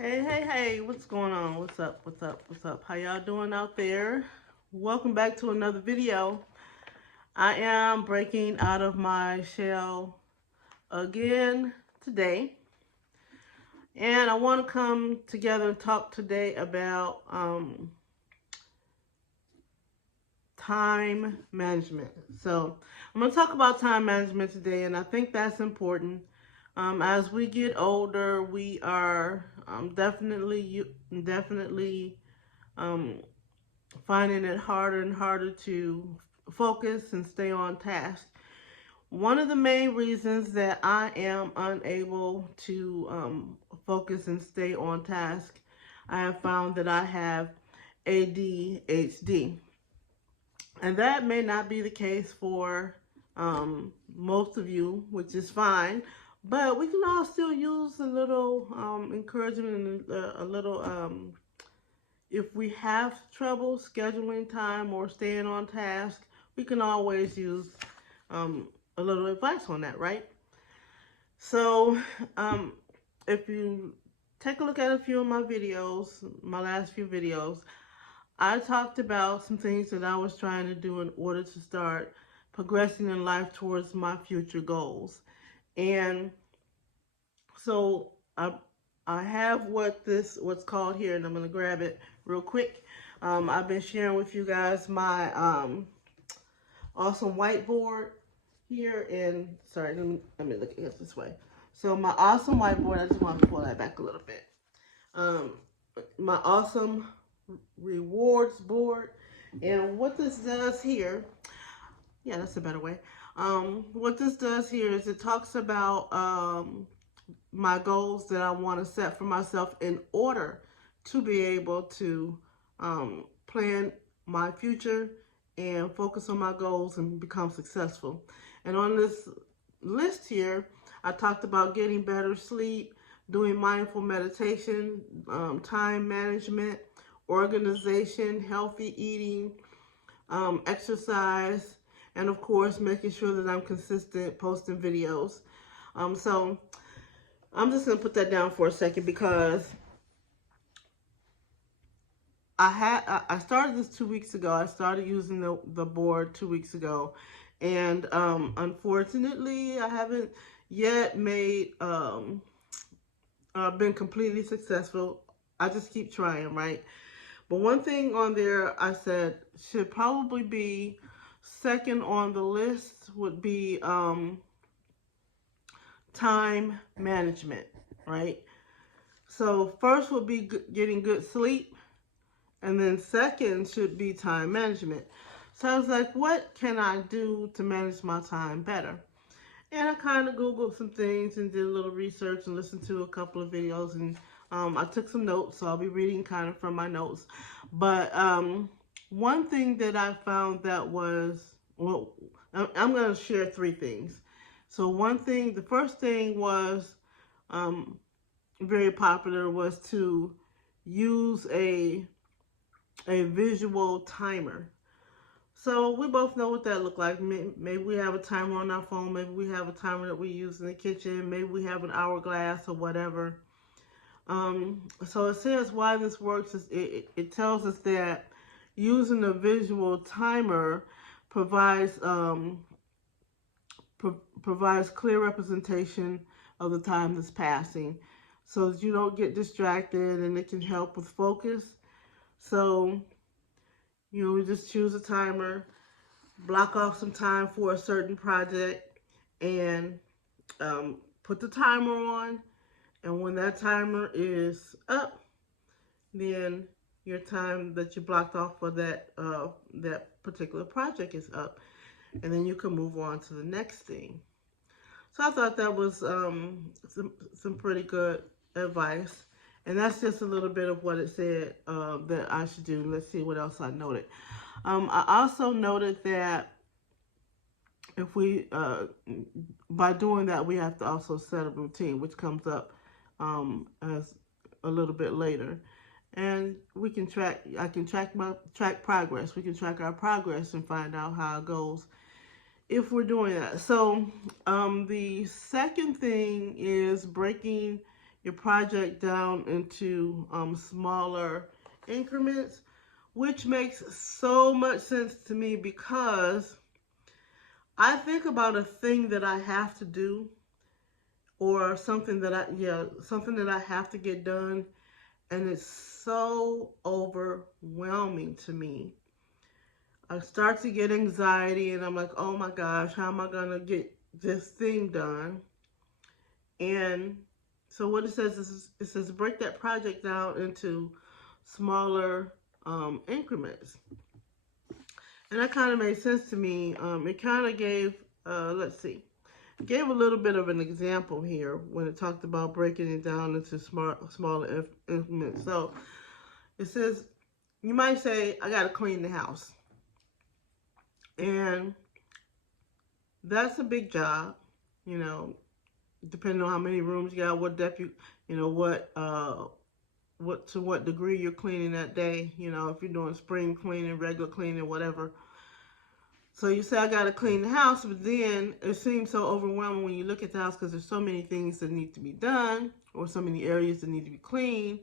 Hey, what's going on? What's up? How y'all doing out there? Welcome back to another video. I am breaking out of my shell again today, and I want to come together and talk today about time management. So, I'm going to talk about time management today, and I think that's important. As we get older, we are definitely um, finding it harder and harder to focus and stay on task. One of the main reasons that I am unable to focus and stay on task, I have found that I have ADHD. And that may not be the case for most of you, which is fine. But we can all still use a little encouragement and a little if we have trouble scheduling time or staying on task, we can always use a little advice on that, right? So, um, if you take a look at a few of my videos, my last few videos, I talked about some things that I was trying to do in order to start progressing in life towards my future goals. And so I have what's called here, and I'm gonna grab it real quick. I've been sharing with you guys my awesome whiteboard here, and sorry, let me look at it this way. So my awesome whiteboard, I just want to pull that back a little bit. Um, my awesome rewards board, and what this does here, yeah, that's a better way. What this does here is it talks about my goals that I want to set for myself in order to be able to plan my future and focus on my goals and become successful. And on this list here, I talked about getting better sleep, doing mindful meditation, time management, organization, healthy eating, exercise, and of course, making sure that I'm consistent posting videos. So I'm just gonna put that down for a second because I started this 2 weeks ago. I started using the board 2 weeks ago, and unfortunately, I haven't yet made been completely successful. I just keep trying, right? But one thing on there I said should probably be second on the list would be time management, right? So first would be getting good sleep, and then second should be time management. So I was like, what can I do to manage my time better? And I kind of Googled some things and did a little research and listened to a couple of videos, and I took some notes, so I'll be reading kind of from my notes. But one thing that I found that was, well, I'm going to share three things. So one thing, the first thing was um, very popular was to use a visual timer. So we both know what that looked like. Maybe we have a timer on our phone. Maybe we have a timer that we use in the kitchen. Maybe we have an hourglass or whatever. So it says why this works is it tells us that using a visual timer provides provides clear representation of the time that's passing, so that you don't get distracted, and it can help with focus. So we just choose a timer, block off some time for a certain project, and put the timer on. And when that timer is up, then your time that you blocked off for that particular project is up, and then you can move on to the next thing. So I thought that was some pretty good advice. And that's just a little bit of what it said that I should do. Let's see what else I noted. I also noted that if we, by doing that, we have to also set a routine, which comes up as a little bit later. And we can I can track progress. We can track our progress and find out how it goes if we're doing that. So the second thing is breaking your project down into smaller increments, which makes so much sense to me because I think about a thing that I have to do or something that something that I have to get done, and it's so overwhelming to me. I start to get anxiety and I'm like, oh my gosh, how am I going to get this thing done? And so what it says is, it says break that project down into smaller increments. And that kind of made sense to me. It kind of gave, let's see, gave a little bit of an example here when it talked about breaking it down into smaller increments. So it says, you might say, I got to clean the house. And that's a big job, you know, depending on how many rooms you got, what depth what to what degree you're cleaning that day, you know, if you're doing spring cleaning, regular cleaning, whatever. So you say, I got to clean the house, but then it seems so overwhelming when you look at the house because there's so many things that need to be done or so many areas that need to be cleaned.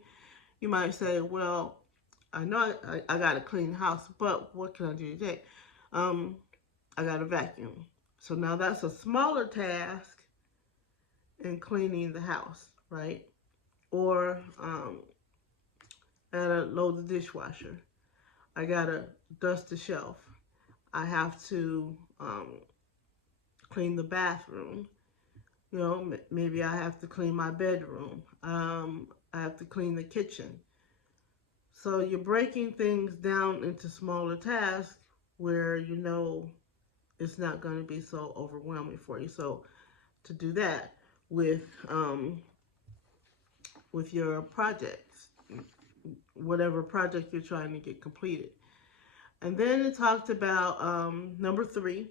You might say, well, I know I got to clean the house, but what can I do today? I got to vacuum. So now that's a smaller task in cleaning the house, right? Or I gotta load the dishwasher. I gotta dust the shelf. I have to clean the bathroom. You know, maybe I have to clean my bedroom. I have to clean the kitchen. So you're breaking things down into smaller tasks where you know it's not going to be so overwhelming for you. So to do that with your projects, whatever project you're trying to get completed. And then it talked about number 3.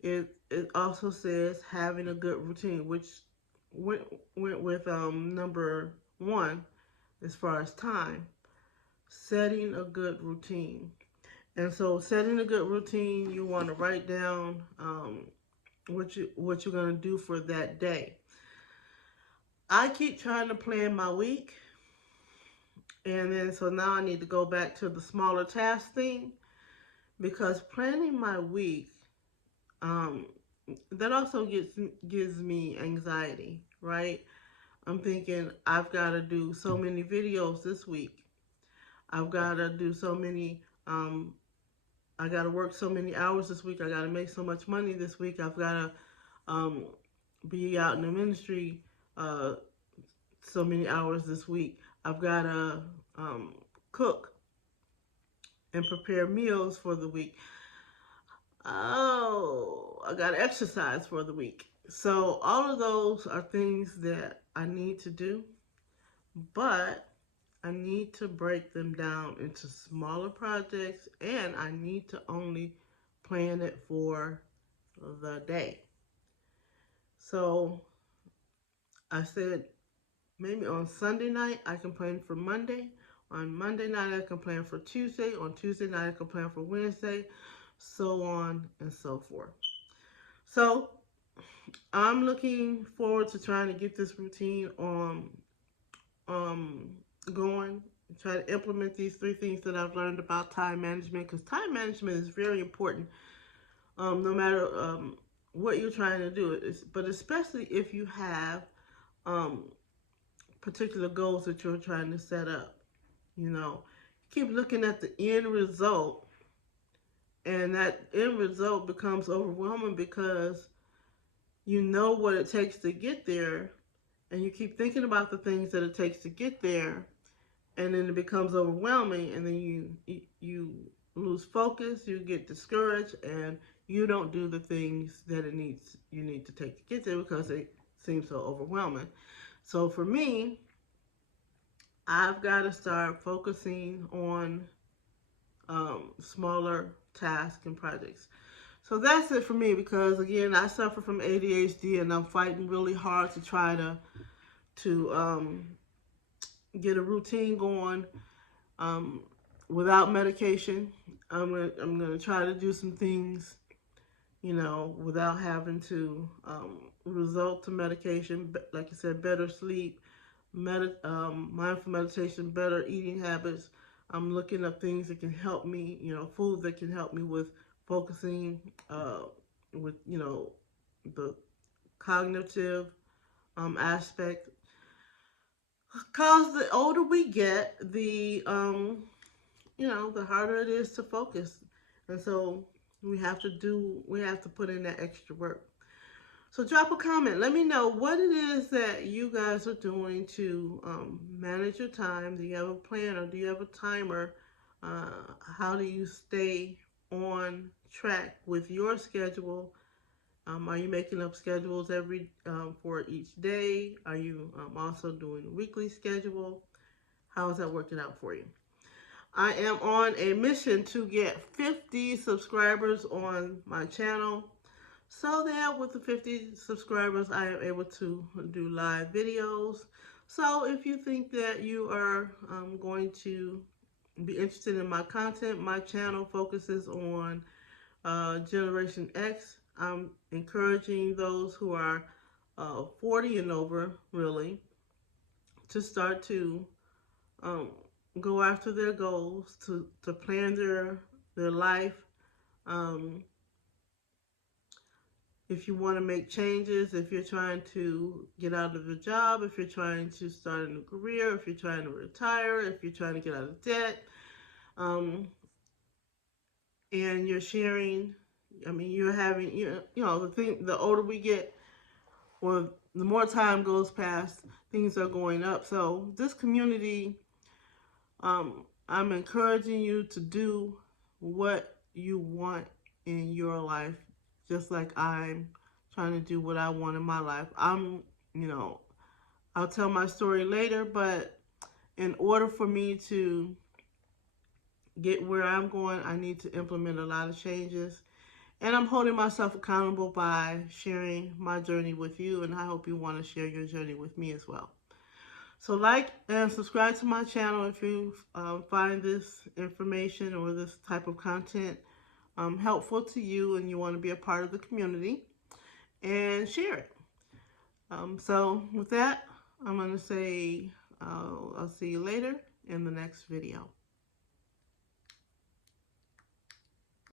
It also says having a good routine, which went with number 1 as far as time. Setting a good routine. And so setting a good routine, you want to write down what you're going to do for that day. I keep trying to plan my week, and then so now I need to go back to the smaller task thing, because planning my week, that also gives me anxiety, right? I'm thinking I've got to do so many videos this week. I've got to do so many, I got to work so many hours this week. I got to make so much money this week. I've got to be out in the ministry so many hours this week. I've got to cook and prepare meals for the week. Oh, I got to exercise for the week. So all of those are things that I need to do, but I need to break them down into smaller projects, and I need to only plan it for the day. So I said maybe on Sunday night I can plan for Monday. On Monday night I can plan for Tuesday. On Tuesday night I can plan for Wednesday, so on and so forth. So I'm looking forward to trying to get this routine going. Try to implement these 3 things that I've learned about time management, because time management is very important, no matter what you're trying to do. But especially if you have particular goals that you're trying to set up. You know, keep looking at the end result, and that end result becomes overwhelming because you know what it takes to get there, and you keep thinking about the things that it takes to get there, and then it becomes overwhelming, and then you lose focus, you get discouraged, and you don't do the things that you need to take to get there because it seems so overwhelming. So for me, I've got to start focusing on smaller tasks and projects. So that's it for me, because again, I suffer from ADHD, and I'm fighting really hard to try to get a routine going without medication. I'm gonna try to do some things, you know, without having to resort to medication. Like I said, better sleep, mindful meditation, better eating habits. I'm looking up things that can help me, food that can help me with focusing, with, the cognitive aspect. Because the older we get, the harder it is to focus. And so we have to put in that extra work. So drop a comment. Let me know what it is that you guys are doing to manage your time. Do you have a plan or do you have a timer? How do you stay on track with your schedule? Are you making up schedules for each day? Are you also doing a weekly schedule? How is that working out for you? I am on a mission to get 50 subscribers on my channel, so that with the 50 subscribers, I am able to do live videos. So if you think that you are going to be interested in my content, my channel focuses on Generation X. I'm encouraging those who are 40 and over, really, to start to um, go after their goals, to plan their life. Um, if you want to make changes, if you're trying to get out of a job, if you're trying to start a new career, if you're trying to retire, if you're trying to get out of debt, um, and you're sharing, you're having, the older we get, or the more time goes past, things are going up. So this community, I'm encouraging you to do what you want in your life, just like I'm trying to do what I want in my life. You know, I'll tell my story later, but in order for me to get where I'm going, I need to implement a lot of changes. And I'm holding myself accountable by sharing my journey with you, and I hope you want to share your journey with me as well. So like and subscribe to my channel if you find this information or this type of content helpful to you and you want to be a part of the community, and share it. So with that, I'm going to say I'll see you later in the next video.